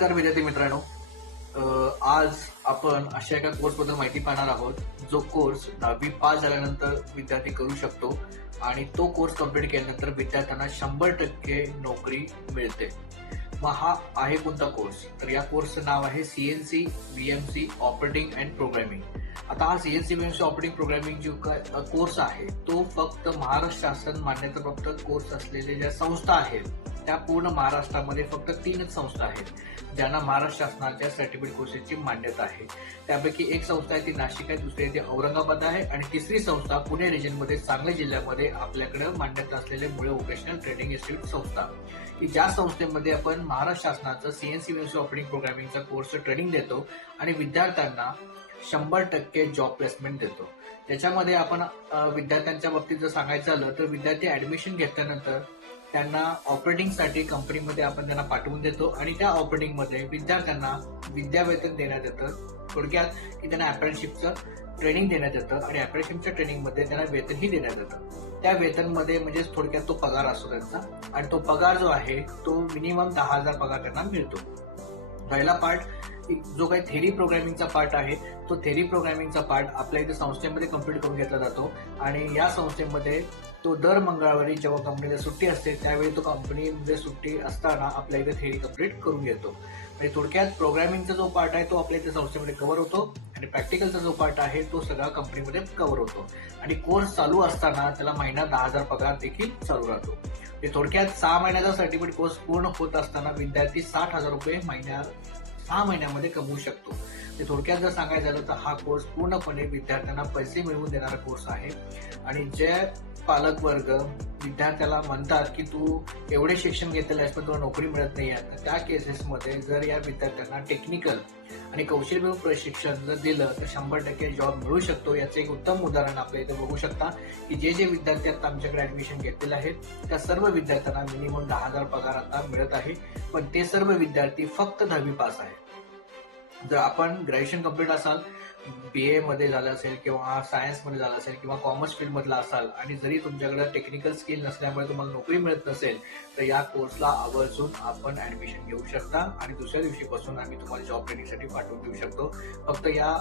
नमस्कार विद्यार्थी मित्रांनो. आज आपण अशा एका कोर्सबद्दल माहिती पाहणार आहोत जो कोर्स 10वी पास झाल्यानंतर विद्यार्थी करू शकतो आणि तो कोर्स कंप्लीट केल्यानंतर विद्यार्थ्यांना 100% नोकरी मिळते. मग हा आहे कोणता कोर्स? तर या कोर्सचं नाव आहे CNC VMC operating and programming. आता हा CNC VMC ऑपरेटिंग प्रोग्रामिंग जो कोर्स आहे तो फक्त महाराष्ट्र शासन मान्यताप्राप्त कोर्स असलेल्या ज्या संस्था आहेत त्या पूर्ण महाराष्ट्रामध्ये फक्त 3च संस्था आहेत ज्यांना महाराष्ट्र शासनाच्या सर्टिफिकेट कोर्सेसची मान्यता आहे. त्यापैकी एक संस्था आहे ती नाशिक आहे, दुसरी आहे ती औरंगाबाद आहे आणि तिसरी संस्था पुणे रिजनमध्ये सांगली जिल्ह्यामध्ये आपल्याकडे मान्यता असलेले मुळे व्होकेशनल ट्रेनिंग इन्स्टिट्यूट संस्था, की ज्या संस्थेमध्ये आपण महाराष्ट्र शासनाचं CNC VMC ऑपरेटिंग प्रोग्रामिंगचा कोर्स ट्रेनिंग देतो आणि विद्यार्थ्यांना 100% जॉब प्लेसमेंट देतो. त्याच्यामध्ये आपण विद्यार्थ्यांच्या बाबतीत जर सांगायचं झालं तर विद्यार्थी ऍडमिशन घेतल्यानंतर त्यांना ऑपरेटिंगसाठी कंपनीमध्ये आपण त्यांना पाठवून देतो आणि त्या ऑपरेटिंगमध्ये विद्यार्थ्यांना विद्यावेतन देण्यात येतं. थोडक्यात की त्यांना अप्रेंटिसशिपचं ट्रेनिंग देण्यात येतं आणि अप्रेंटिसशिपच्या ट्रेनिंगमध्ये त्यांना वेतनही देण्यात येतं. त्या वेतनमध्ये म्हणजे थोडक्यात तो पगार असतो त्यांचा आणि तो पगार जो आहे तो मिनिमम 10,000 पगार त्यांना मिळतो. पहिला पार्ट जो काही थेरी प्रोग्रामिंगचा पार्ट आहे तो थेरी प्रोग्रामिंगचा पार्ट आपल्या इथे संस्थेमध्ये कम्प्लीट करून घेतला जातो आणि या संस्थेमध्ये तो दर मंगळवारी जेव्हा कंपनीला सुट्टी असते त्यावेळी तो कंपनीमध्ये सुट्टी असताना आपल्या इथे थेरी कम्प्लीट करून घेतो. म्हणजे थोडक्यात प्रोग्रामिंगचा जो पार्ट आहे तो आपल्या इथे संस्थेमध्ये कव्हर होतो आणि प्रॅक्टिकलचा जो पार्ट आहे तो सगळा कंपनीमध्ये कव्हर होतो आणि कोर्स चालू असताना त्याला महिना 10,000 पगार देखील चालू राहतो. थोडक्यात 6 महिन्याचा सर्टिफिकेट कोर्स पूर्ण होत असताना विद्यार्थी 60,000 रुपये 6 महिन्यामध्ये कमवू शकतो. थोडक्यात जर सांगायचं झालं तर हा कोर्स पूर्णपणे विद्यार्थ्यांना पैसे मिळवून देणारा कोर्स आहे आणि जे पालक वर्ग विद्यार्थ्याला म्हणतात की तू एवढे शिक्षण घेतलेले आहेस पण तुला नोकरी मिळत नाही आहे, तर त्या केसेसमध्ये जर या विद्यार्थ्यांना टेक्निकल आणि कौशल्य प्रशिक्षण जर दिलं तर 100% जॉब मिळू शकतो. याचं एक उत्तम उदाहरण आपल्या इथे बघू शकता की जे विद्यार्थी आता आमच्याकडे ऍडमिशन घेतलेले आहेत त्या सर्व विद्यार्थ्यांना मिनिमम 10,000 पगार आता मिळत आहे, पण ते सर्व विद्यार्थी फक्त 10वी पास आहे. जर आपण ग्रॅज्युएशन कम्प्लीट असाल, BA मध्ये झालं असेल किंवा सायन्स मध्ये झालं असेल किंवा कॉमर्स फील्ड मधला असाल आणि जरी तुमच्याकडे टेक्निकल स्किल नसल्यामुळे तुम्हाला नोकरी मिळत नसेल तर या कोर्सला आवर्जून आपण ऍडमिशन घेऊ शकता आणि दुसऱ्या दिवशीपासून आम्ही तुम्हाला जॉब ट्रेनिंगसाठी पाठवून देऊ शकतो. फक्त या